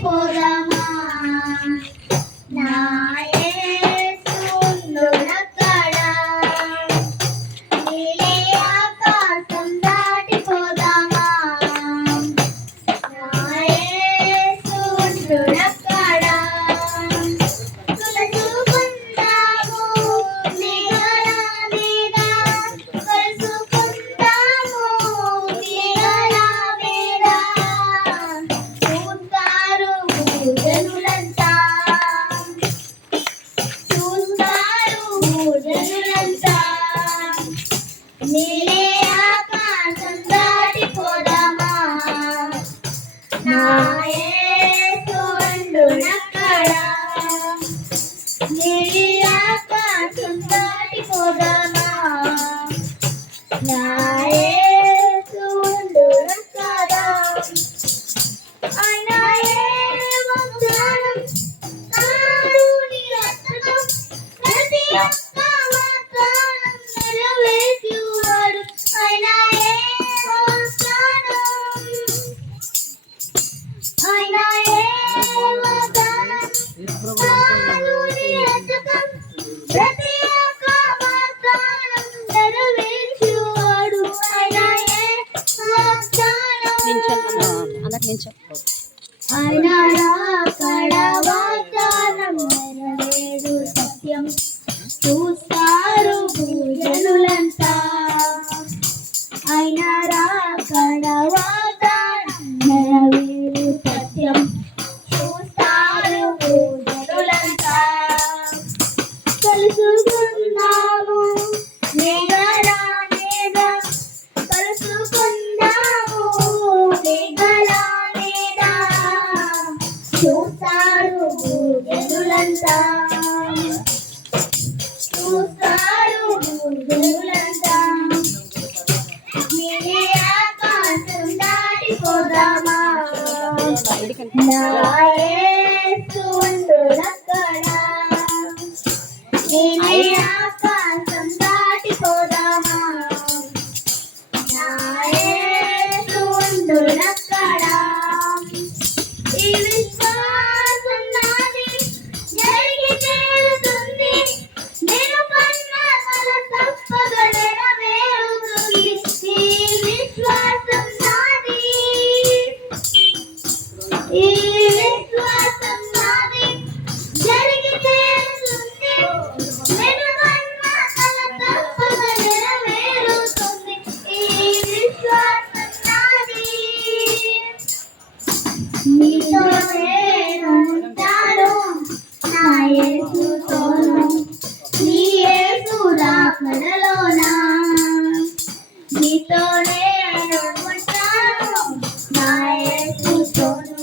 దాటిపోదామా నా యేసుండునక్కడ నీలే ఆకాశం దాటిపోదామా నా యేసుండునక్కడ కలుసుకుందాము మేఘాల మీద కలుసుకుందాము మేఘాల మీద చూస్తారు జనులంతా జనులంతా నీలే ఆకాశం దాటిపోదామా నా యేసుండునక్కడ నీలే ఆకాశం దాటిపోదామా నా యేసుండునక్కడ ఆయన ఏ వాగ్దానం తాను నిరతకం ప్రతి ఒక్క వాగ్దానం నెరవేర్చువాడు ఆయన ఏ వాగ్దానం ఆయన ఏ వాగ్దానం తాను నిరతకం ప్రతి ఒక్క వాగ్దానం నెరవేర్చువాడు ఆయన ఏ వాగ్దానం ఆయన రాకడ వాగ్దానం నెరవేరు సత్యం చూస్తారు భూజనులంతా ఆయన రాకడ వాగ్దానం నెరవేరు సత్యం చూస్తారు భూజనులంతా కలుసుకుందాము మేఘాల మీద కలుసుకుందాము మేఘాల మీద చూస్తారు భూజనులంతా చూస్తారు భూజనులంతా నీలే ఆకాశం దాటిపోదామా నా యేసుండునక్కడ నీలే ఆకాశం దాటిపోదామా నా యేసుండునక్కడ ఈ విశ్వాసం నాది జరిగి తీరుతుంది నేను కన్న కల తప్పక నెరవేరుతుంది ఈ విశ్వాసం నాది ఈ విశ్వాసం నాది జరిగి తీరుతుంది నేను కన్న కల తప్పక నెరవేరుతుంది ఈ విశ్వాసం నాది నీతో నేను ఉంటాను నా యేసుతోను నీ యేసు రాకడలోనా నీతో నేను ఉంటాను నా యేసుతోను